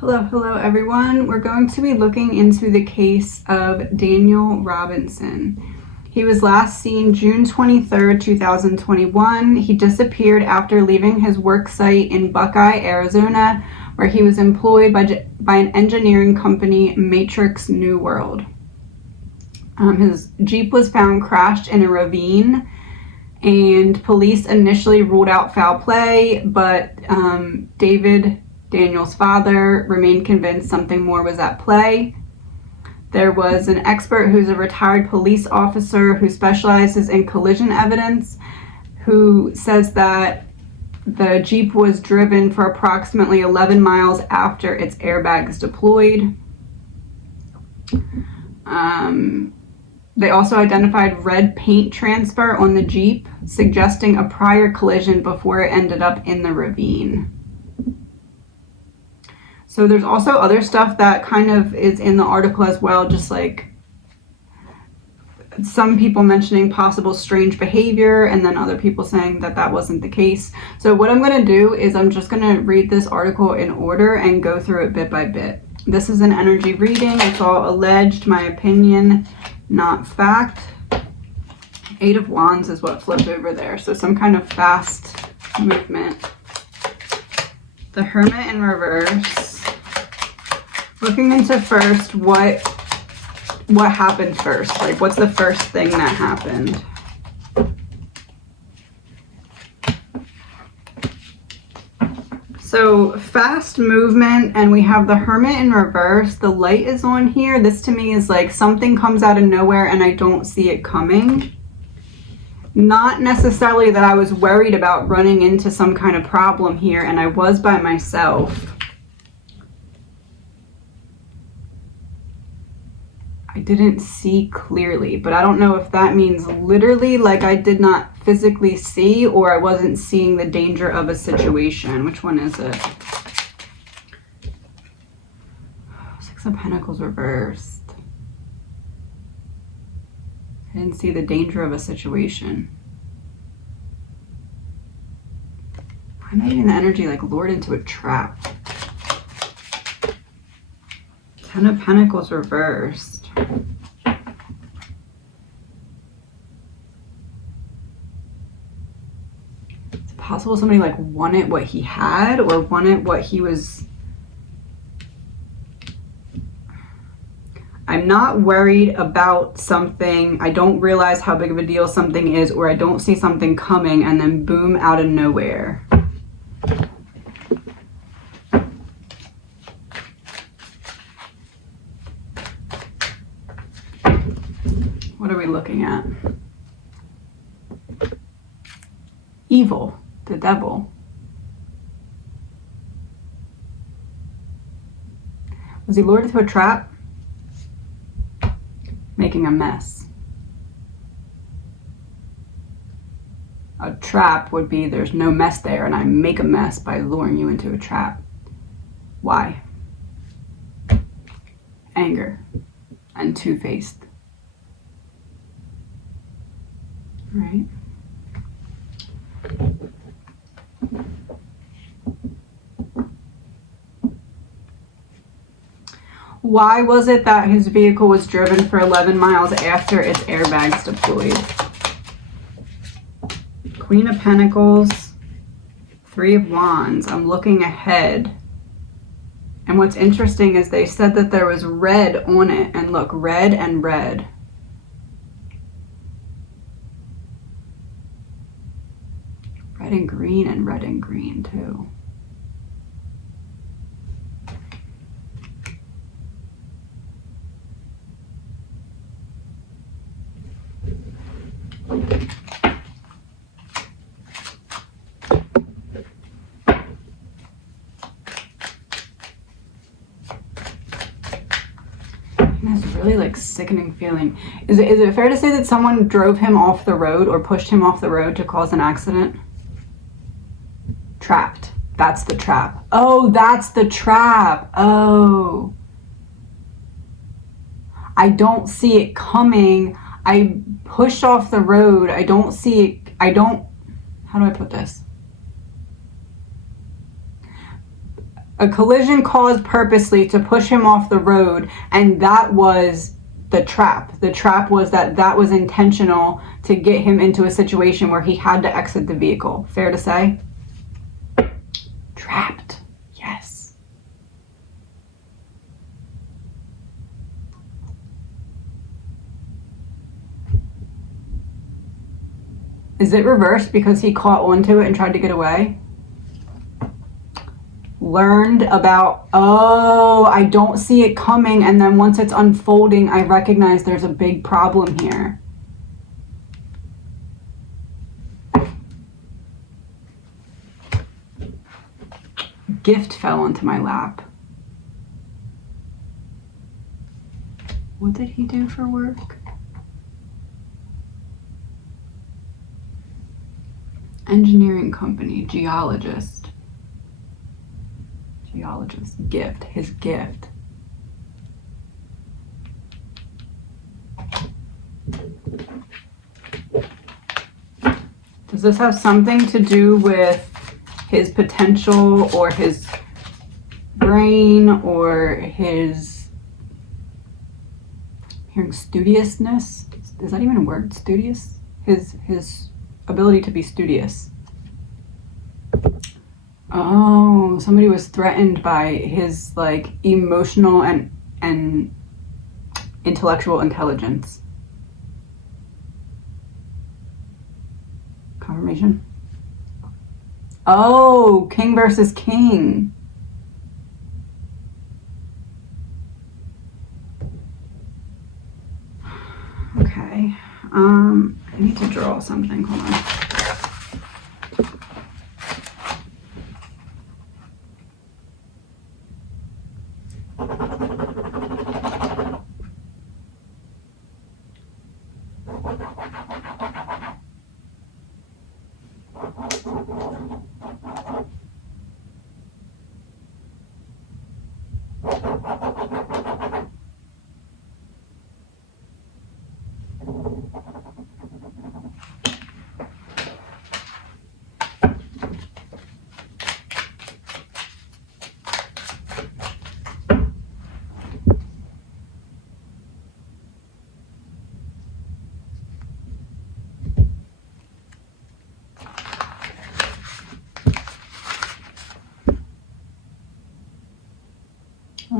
Hello everyone. We're going to be looking into the case of Daniel Robinson. He was last seen June 23rd, 2021. He disappeared after leaving his work site in Buckeye, Arizona, where he was employed by an engineering company, Matrix New World. His Jeep was found crashed in a ravine, and police initially ruled out foul play, but David, Daniel's father, remained convinced something more was at play. There was an expert who's a retired police officer who specializes in collision evidence, who says that the Jeep was driven for approximately 11 miles after its airbags deployed. They also identified red paint transfer on the Jeep, suggesting a prior collision before it ended up in the ravine. So there's also other stuff that kind of is in the article as well, just like some people mentioning possible strange behavior and then other people saying that that wasn't the case. So what I'm going to do is I'm just going to read this article in order and go through it bit by bit. This is an energy reading. It's all alleged, my opinion, not fact. 8 of Wands is what flipped over there. So some kind of fast movement. The Hermit in reverse. Looking into first what happened first. Like, what's the first thing that happened? So fast movement, and we have the Hermit in reverse. The light is on here. This to me is like something comes out of nowhere and I don't see it coming. Not necessarily that I was worried about running into some kind of problem here, and I was by myself. I didn't see clearly, but I don't know if that means literally like I did not physically see, or I wasn't seeing the danger of a situation. Which one is it? 6 of Pentacles reversed. I didn't see the danger of a situation. I'm getting the energy like lured into a trap. 10 of Pentacles reversed. It's possible somebody like wanted what he had or wanted what he was. I'm not worried about something. I don't realize how big of a deal something is, or I don't see something coming and then boom, out of nowhere. What are we looking at? Evil, the devil. Was he lured into a trap? Making a mess. A trap would be there's no mess there and I make a mess by luring you into a trap. Why? Anger and two-faced. Right? Why was it that his vehicle was driven for 11 miles after its airbags deployed? Queen of Pentacles, 3 of Wands. I'm looking ahead. And what's interesting is they said that there was red on it. And look, red and red. Red and green too. That's really like sickening feeling. Is it fair to say that someone drove him off the road or pushed him off the road to cause an accident? Trapped. That's the trap. Oh, that's the trap. Oh. I don't see it coming. I pushed off the road. I don't see it. I don't, how do I put this? A collision caused purposely to push him off the road, and that was the trap. The trap was that was intentional to get him into a situation where he had to exit the vehicle. Fair to say? Trapped. Yes. Is it reversed because he caught onto it and tried to get away? Learned about, oh, I don't see it coming, and then once it's unfolding, I recognize there's a big problem here. Gift fell onto my lap. What did he do for work? Engineering company, geologist. Gift, his gift. Does this have something to do with his potential or his brain or his studiousness? Is that even a word? Studious? His ability to be studious. Oh, somebody was threatened by his like emotional and intellectual intelligence. Confirmation. Oh, king versus king. Okay. I need to draw something. Hold on.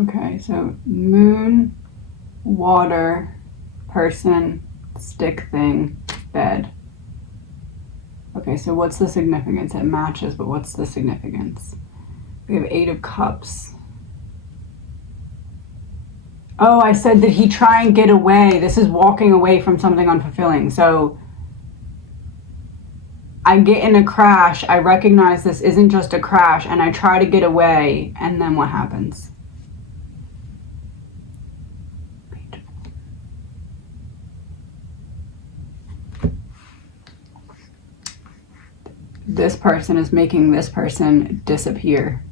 Okay, so moon, water, person, stick thing, bed. Okay, so what's the significance? It matches, but what's the significance? We have 8 of cups. Oh, I said that he try and get away. This is walking away from something unfulfilling. So I get in a crash. I recognize this isn't just a crash, and I try to get away. And then what happens? This person is making this person disappear.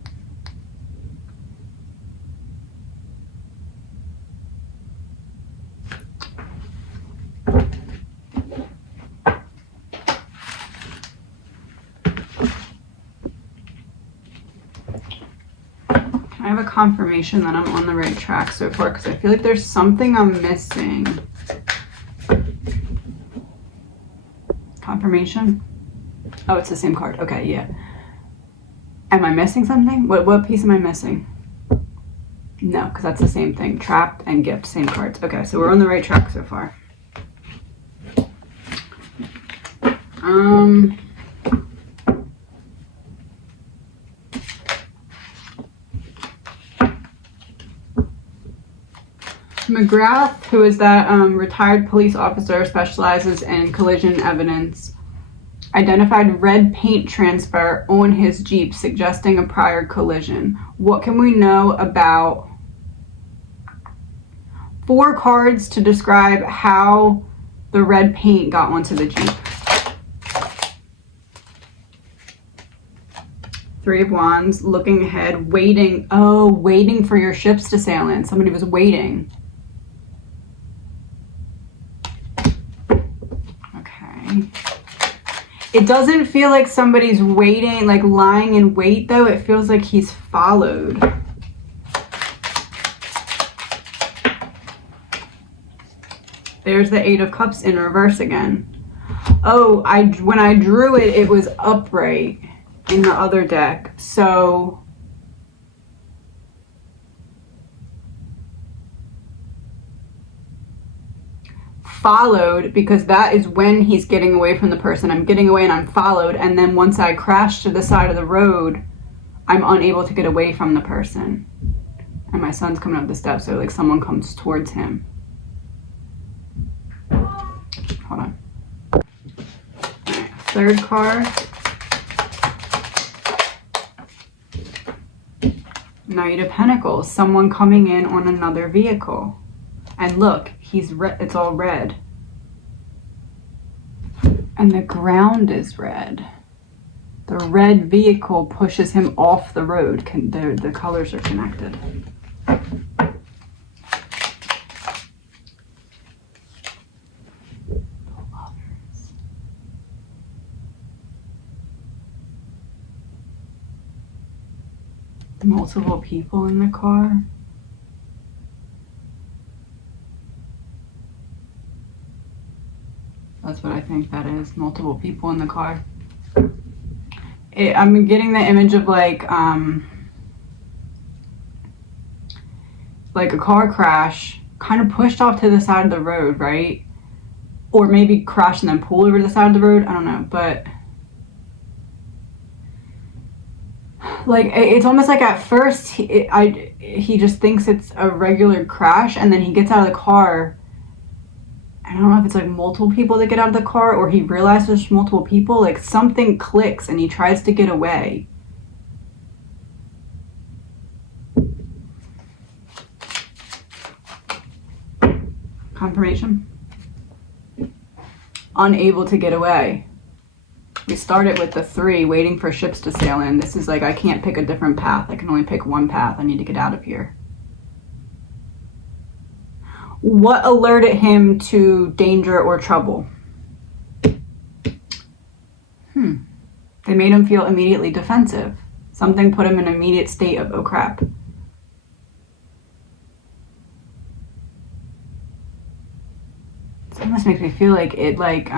I have a confirmation that I'm on the right track so far because I feel like there's something I'm missing. Confirmation? Oh, it's the same card. Okay, yeah. Am I missing something? What piece am I missing? No, because that's the same thing. Trapped and gift, same cards. Okay, so we're on the right track so far. McGrath, who is that retired police officer, specializes in collision evidence, identified red paint transfer on his Jeep, suggesting a prior collision. What can we know about 4 cards to describe how the red paint got onto the Jeep? 3 of Wands, looking ahead, waiting. Oh, waiting for your ships to sail in. Somebody was waiting. It doesn't feel like somebody's waiting, like lying in wait though. It feels like he's followed. There's the Eight of Cups in reverse again. Oh, when I drew it, it was upright in the other deck. So followed, because that is when he's getting away from the person. I'm getting away and I'm followed, and then once I crash to the side of the road, I'm unable to get away from the person. And my son's coming up the steps, so like someone comes towards him. Hold on. All right, third card. Knight of Pentacles, someone coming in on another vehicle. And look, it's all red. And the ground is red. The red vehicle pushes him off the road. The colors are connected. The multiple people in the car. That's what I think that is. Multiple people in the car. I'm getting the image of like a car crash, kind of pushed off to the side of the road, right? Or maybe crash and then pull over to the side of the road. I don't know, but like it's almost like at first he just thinks it's a regular crash, and then he gets out of the car. I don't know if it's like multiple people that get out of the car, or he realizes there's multiple people. Like something clicks and he tries to get away. Confirmation. Unable to get away. We started with the 3, waiting for ships to sail in. This is like, I can't pick a different path. I can only pick one path. I need to get out of here. What alerted him to danger or trouble? They made him feel immediately defensive. Something put him in an immediate state of, oh crap. This almost makes me feel like it, like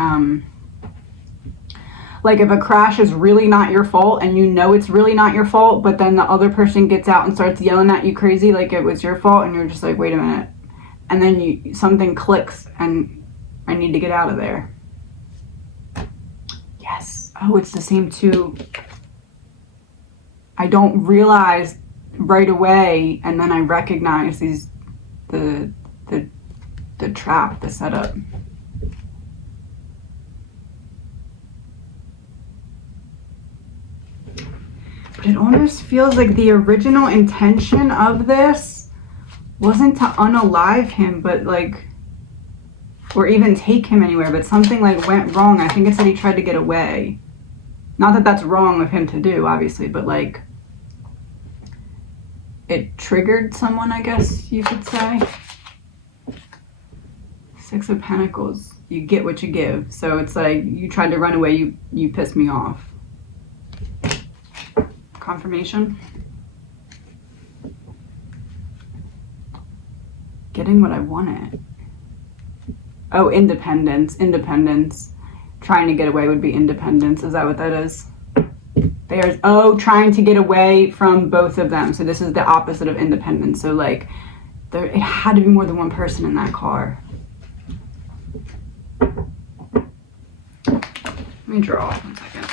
if a crash is really not your fault and you know it's really not your fault, but then the other person gets out and starts yelling at you crazy like it was your fault, and you're just like, wait a minute. And then something clicks and I need to get out of there. Yes. Oh, it's the same too. I don't realize right away, and then I recognize the trap, the setup. But it almost feels like the original intention of this wasn't to unalive him, but like, or even take him anywhere, but something like went wrong. I think it's that he tried to get away. Not that that's wrong of him to do, obviously, but like, it triggered someone, I guess you could say. 6 of Pentacles. You get what you give. So it's like, you tried to run away, you pissed me off. Confirmation. Getting what I wanted. Oh, independence. Independence. Trying to get away would be independence. Is that what that is? There's, oh, trying to get away from both of them. So this is the opposite of independence. So like, it had to be more than one person in that car. Let me draw 1 second.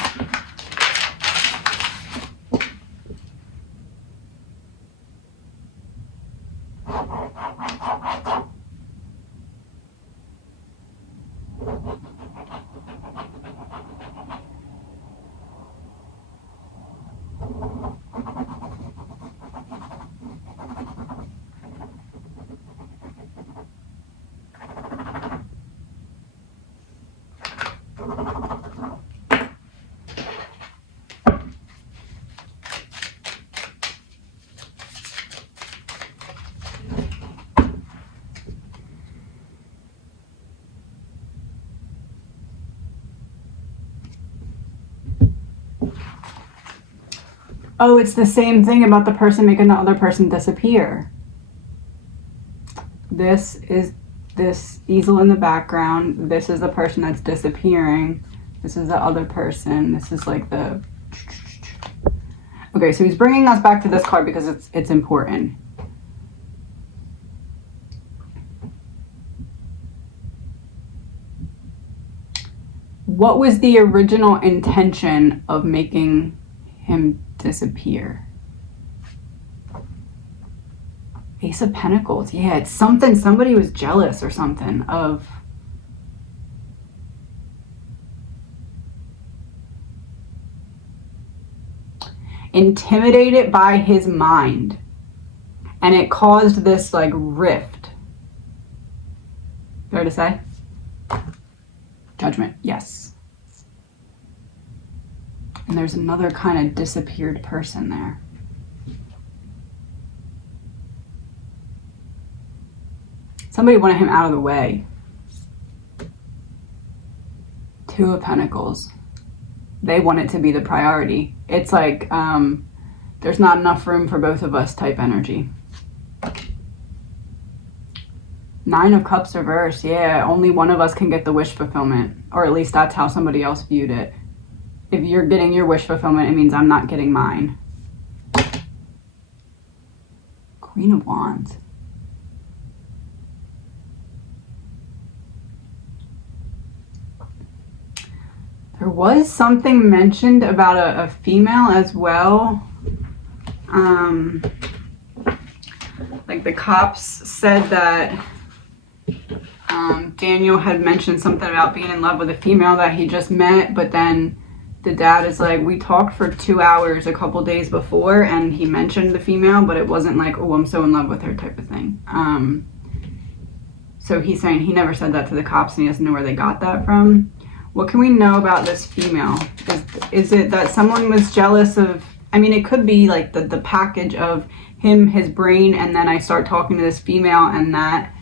Oh, it's the same thing about the person making the other person disappear. This is this easel in the background. This is the person that's disappearing. This is the other person. This is like the... Okay, so he's bringing us back to this card because it's important. What was the original intention of making him disappear? Ace of Pentacles. Yeah, it's something. Somebody was jealous or something of... Intimidated by his mind. And it caused this like rift. Fair to say? Judgment, yes. And there's another kind of disappeared person there. Somebody wanted him out of the way. Two of Pentacles. They want it to be the priority. It's like there's not enough room for both of us type energy. Nine of Cups reversed. Yeah, only one of us can get the wish fulfillment. Or at least that's how somebody else viewed it. If you're getting your wish fulfillment, it means I'm not getting mine. Queen of Wands. There was something mentioned about a female as well. Like the cops said that Daniel had mentioned something about being in love with a female that he just met, but then the dad is like, we talked for 2 hours a couple days before and he mentioned the female, but it wasn't like, oh, I'm so in love with her type of thing. So he's saying he never said that to the cops and he doesn't know where they got that from. What can we know about this female? Is it that someone was jealous of... I mean, it could be like the package of him, his brain, and then I start talking to this female and that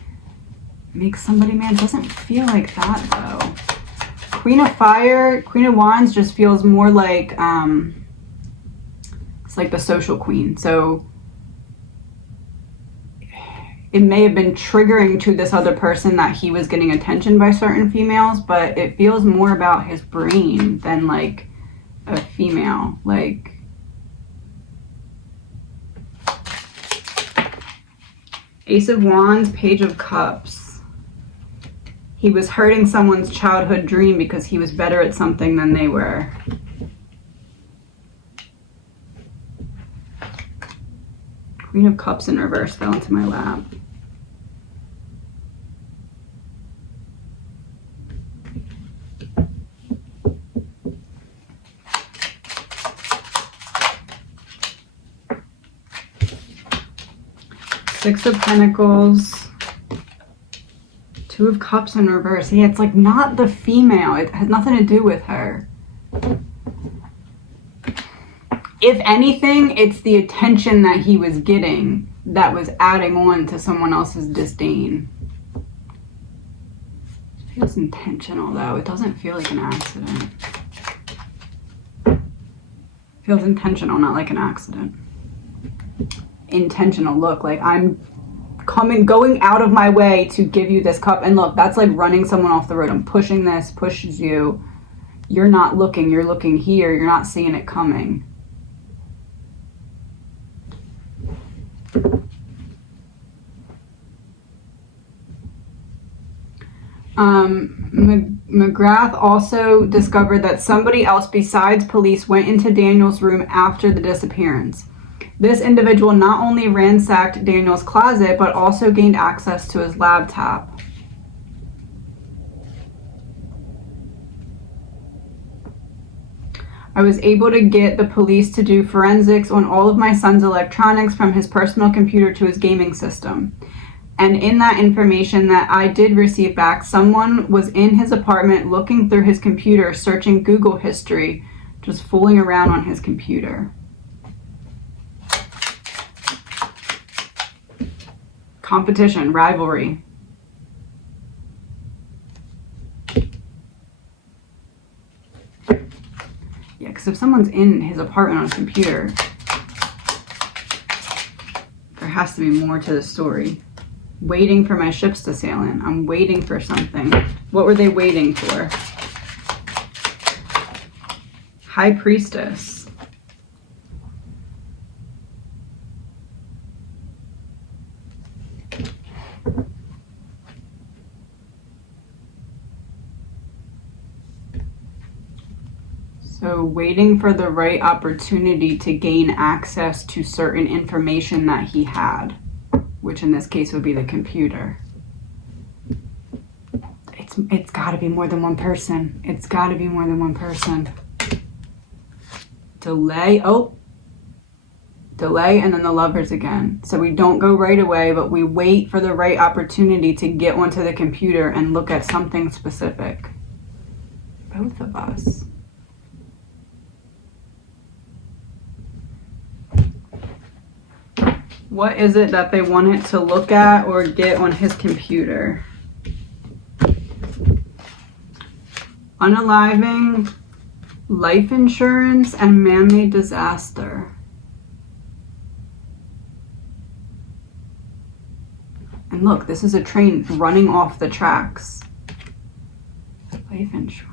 makes somebody mad. It doesn't feel like that, though. Queen of Fire, Queen of Wands just feels more like... it's like the social queen. So it may have been triggering to this other person that he was getting attention by certain females, but it feels more about his brain than like a female. Like, Ace of Wands, Page of Cups. He was hurting someone's childhood dream because he was better at something than they were. Queen of Cups in reverse fell into my lap. Six of Pentacles. Two of Cups in reverse. Yeah, it's like not the female. It has nothing to do with her. If anything, it's the attention that he was getting that was adding on to someone else's disdain. It feels intentional, though. It doesn't feel like an accident. It feels intentional, not like an accident. Intentional. Look, like I'm going out of my way to give you this cup. And look, that's like running someone off the road. I'm pushing this, pushes you. You're not looking. You're looking here. You're not seeing it coming. McGrath also discovered that somebody else besides police went into Daniel's room after the disappearance. This individual not only ransacked Daniel's closet, but also gained access to his laptop. I was able to get the police to do forensics on all of my son's electronics from his personal computer to his gaming system. And in that information that I did receive back, someone was in his apartment looking through his computer, searching Google history, just fooling around on his computer. Competition, rivalry. Yeah, because if someone's in his apartment on his computer, has to be more to the story. Waiting for my ships to sail in. I'm waiting for something. What were they waiting for? High Priestess. So waiting for the right opportunity to gain access to certain information that he had, which in this case would be the computer. It's got to be more than one person. It's got to be more than one person. Delay. Oh, delay, and then the Lovers again. So we don't go right away, but we wait for the right opportunity to get onto the computer and look at something specific. Both of us. What is it that they wanted to look at or get on his computer? Unaliving, life insurance, and man-made disaster. And look, this is a train running off the tracks. Life insurance.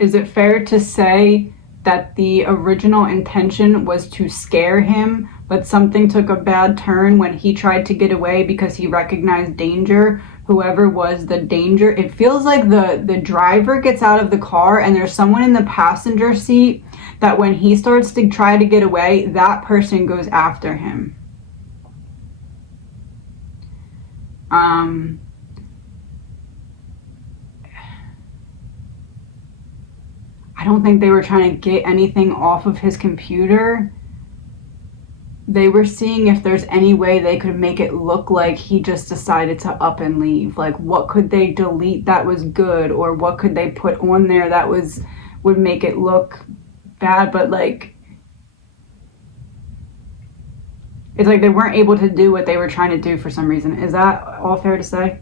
Is it fair to say that the original intention was to scare him, but something took a bad turn when he tried to get away because he recognized danger? Whoever was the danger, it feels like the driver gets out of the car and there's someone in the passenger seat that when he starts to try to get away, that person goes after him. I don't think they were trying to get anything off of his computer. They were seeing if there's any way they could make it look like he just decided to up and leave. Like, what could they delete that was good, or what could they put on there that would make it look bad, but like, it's like they weren't able to do what they were trying to do for some reason. Is that all fair to say?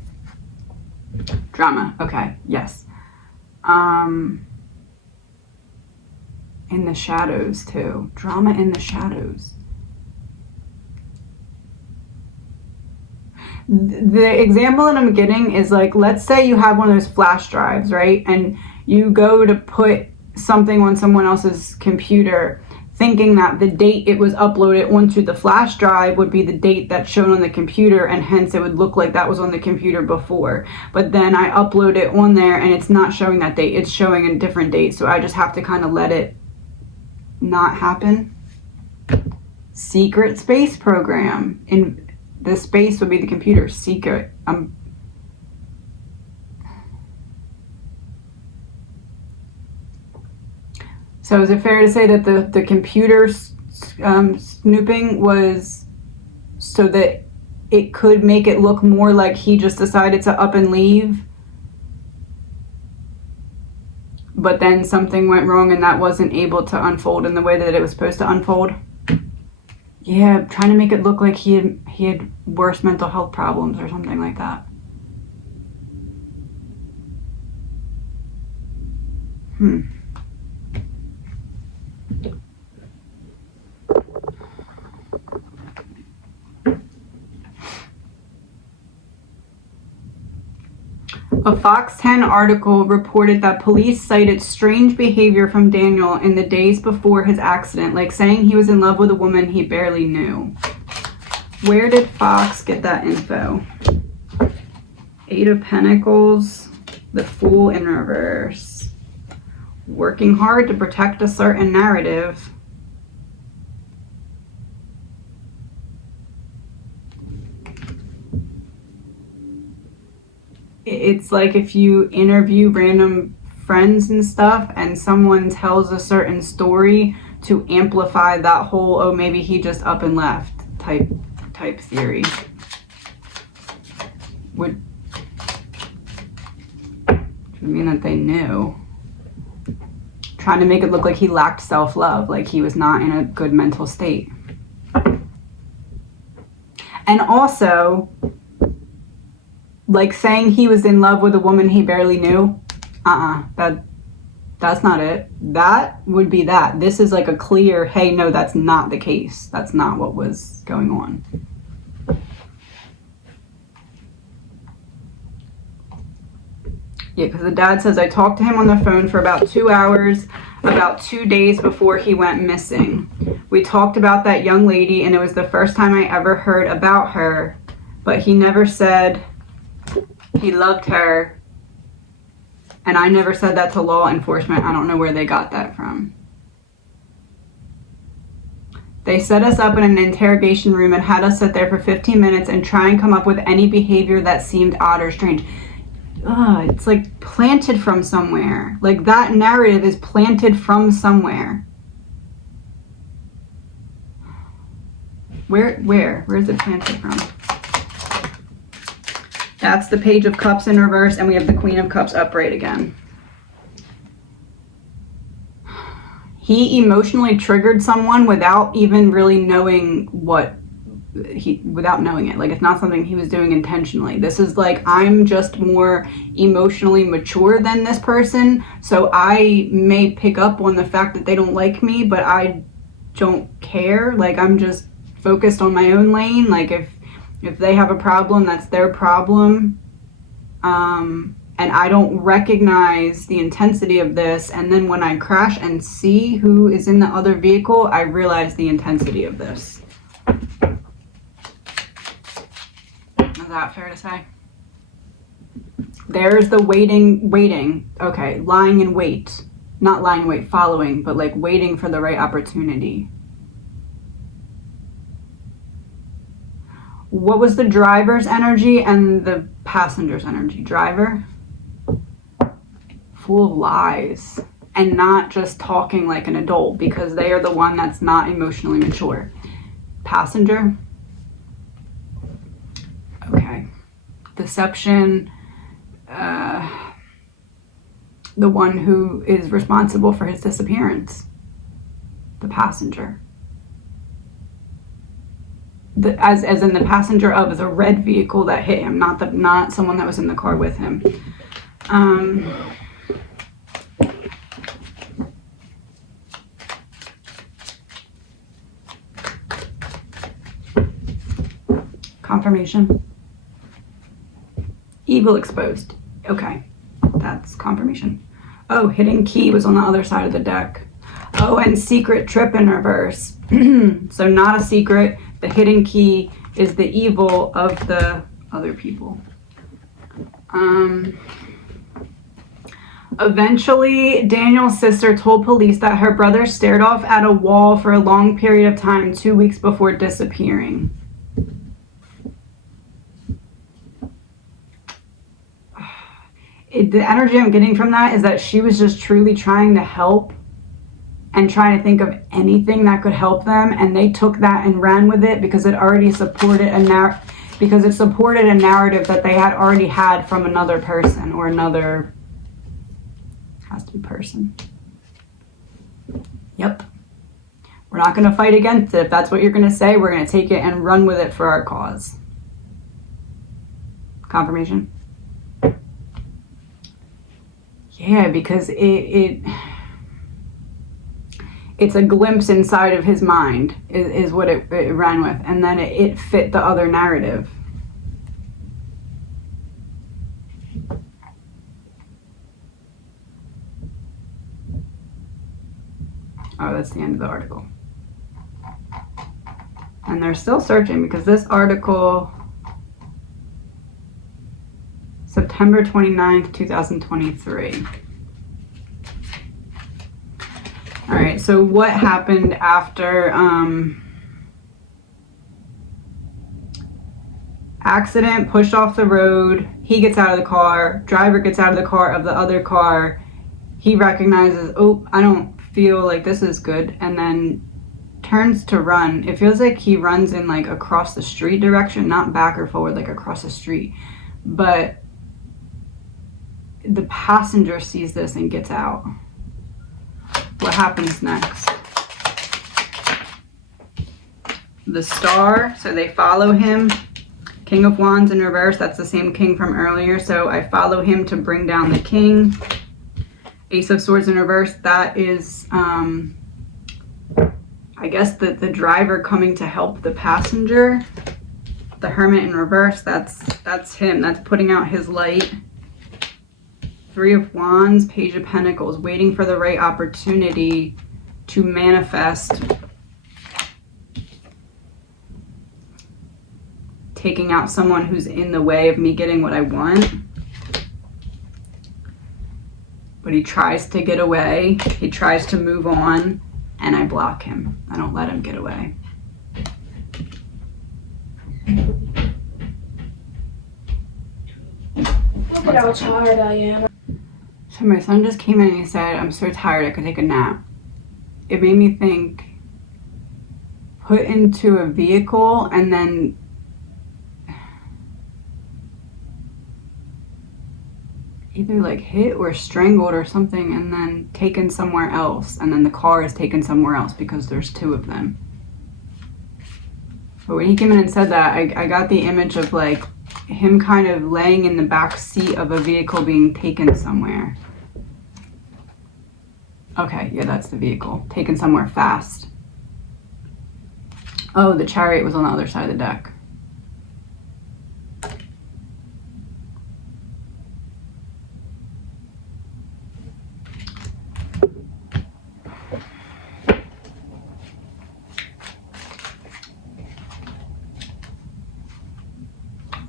Drama. Okay. Yes. In the shadows too. Drama in the shadows. The example that I'm getting is like, let's say you have one of those flash drives, right? And you go to put something on someone else's computer thinking that the date it was uploaded onto the flash drive would be the date that's shown on the computer, and hence it would look like that was on the computer before. But then I upload it on there and it's not showing that date, it's showing a different date. So I just have to kind of let it not happen. Secret space program. In the space would be the computer. Secret. So is it fair to say that the computer snooping was so that it could make it look more like he just decided to up and leave, but then something went wrong and that wasn't able to unfold in the way that it was supposed to unfold? Yeah, trying to make it look like he had worse mental health problems or something like that. A Fox 10 article reported that police cited strange behavior from Daniel in the days before his accident, like saying he was in love with a woman he barely knew. Where did Fox get that info? Eight of Pentacles, the Fool in reverse. Working hard to protect a certain narrative. It's like if you interview random friends and stuff and someone tells a certain story to amplify that whole, oh, maybe he just up and left type theory. Would mean that they knew. trying to make it look like he lacked self-love, like he was not in a good mental state. And also, like saying he was in love with a woman he barely knew, that's not it. That would be that. This is like a clear, hey, no, that's not the case. That's not what was going on. Yeah, because the dad says, I talked to him on the phone for about 2 hours, about 2 days before he went missing. We talked about that young lady, and it was the first time I ever heard about her, but he never said he loved her, and I never said that to law enforcement. I don't know where they got that from. They set us up in an interrogation room and had us sit there for 15 minutes and try and come up with any behavior that seemed odd or strange. It's like planted from somewhere. Like that narrative is planted from somewhere. Where is it planted from? That's the Page of Cups in reverse, and we have the Queen of Cups upright again. He emotionally triggered someone without even really knowing without knowing it. Like, it's not something he was doing intentionally. This is like, I'm just more emotionally mature than this person, so I may pick up on the fact that they don't like me, but I don't care. Like, I'm just focused on my own lane. Like, if they have a problem, that's their problem. And I don't recognize the intensity of this. And then when I crash and see who is in the other vehicle, I realize the intensity of this. Is that fair to say? There's the waiting. Okay, lying in wait. Not lying in wait, following, but like waiting for the right opportunity. What was the driver's energy and the passenger's energy? Driver? Full of lies. And not just talking like an adult, because they are the one that's not emotionally mature. Passenger? Okay. Deception. The one who is responsible for his disappearance. The passenger. As in the passenger of the red vehicle that hit him, not someone that was in the car with him. Confirmation. Evil exposed. Okay, that's confirmation. Oh, hidden key was on the other side of the deck. Oh, and secret trip in reverse. So not a secret. The hidden key is the evil of the other people. Eventually, Daniel's sister told police that her brother stared off at a wall for a long period of time 2 weeks before disappearing. The energy I'm getting from that is that she was just truly trying to help and trying to think of anything that could help them, and they took that and ran with it because it already supported a narrative that they had already had from another person, or another, has to be person. Yep. We're not going to fight against it. If that's what you're going to say, we're going to take it and run with it for our cause. Confirmation. Yeah, because it's a glimpse inside of his mind is what it ran with, and then it fit the other narrative. Oh, that's the end of the article. And they're still searching, because this article, September 29th, 2023. All right, so what happened after accident, pushed off the road, he gets out of the car, driver gets out of the car of the other car, he recognizes, oh, I don't feel like this is good, and then turns to run. It feels like he runs in like across the street direction, not back or forward, like across the street. But the passenger sees this and gets out. What happens next? The Star, so they follow him. King of Wands in reverse, that's the same king from earlier, so I follow him to bring down the king. Ace of Swords in reverse, that is, I guess the driver coming to help the passenger. The Hermit in reverse, that's him, that's putting out his light. Three of Wands, Page of Pentacles, waiting for the right opportunity to manifest. Taking out someone who's in the way of me getting what I want. But he tries to get away. He tries to move on, and I block him. I don't let him get away. Look at how tired I am. So my son just came in and he said, I'm so tired I could take a nap. It made me think, put into a vehicle and then either like hit or strangled or something and then taken somewhere else, and then the car is taken somewhere else because there's two of them. But when he came in and said that, I got the image of like him kind of laying in the back seat of a vehicle being taken somewhere. Okay, yeah, that's the vehicle. Taken somewhere fast. Oh, the Chariot was on the other side of the deck.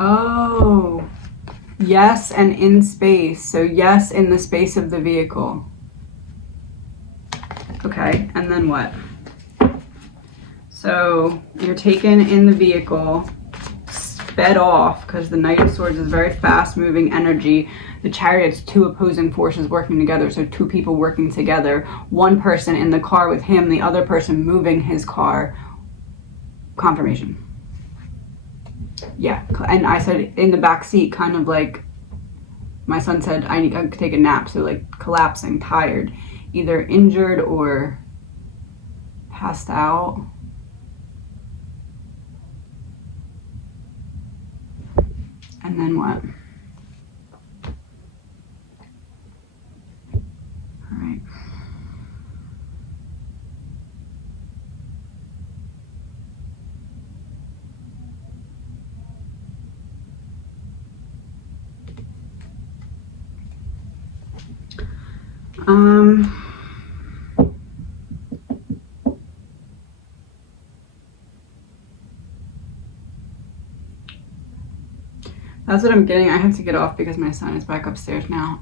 Oh, yes, and in space. So yes, in the space of the vehicle. Okay, and then what? So you're taken in the vehicle, sped off, because the Knight of Swords is very fast moving energy. The Chariot's two opposing forces working together, so two people working together. One person in the car with him, the other person moving his car. Confirmation. Yeah, and I said in the back seat, kind of like my son said, I could take a nap, so like collapsing, tired, either injured or passed out. And then what? All right. That's what I'm getting. I have to get off because my son is back upstairs now.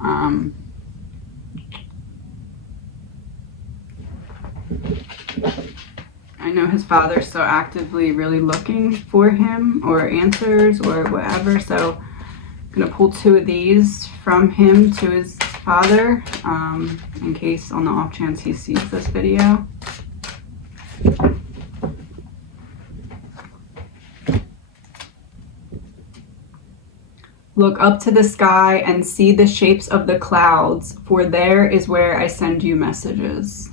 I know his father's so actively really looking for him or answers or whatever, so I'm gonna pull two of these from him to his father, in case on the off chance he sees this video. Look up to the sky and see the shapes of the clouds, for there is where I send you messages.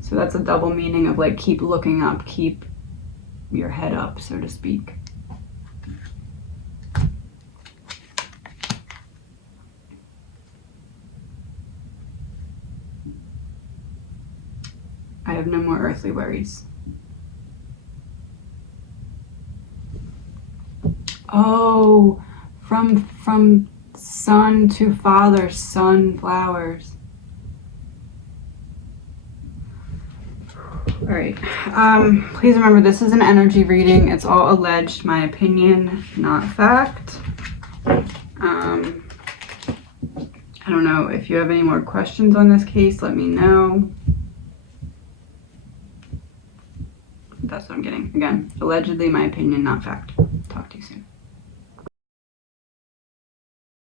So that's a double meaning of like keep looking up, keep your head up, so to speak. I have no more earthly worries. Oh, from son to father, sunflowers. All right. Please remember, this is an energy reading. It's all alleged, my opinion, not fact. I don't know if you have any more questions on this case. Let me know. That's what I'm getting. Again, allegedly, my opinion, not fact. Talk to you soon.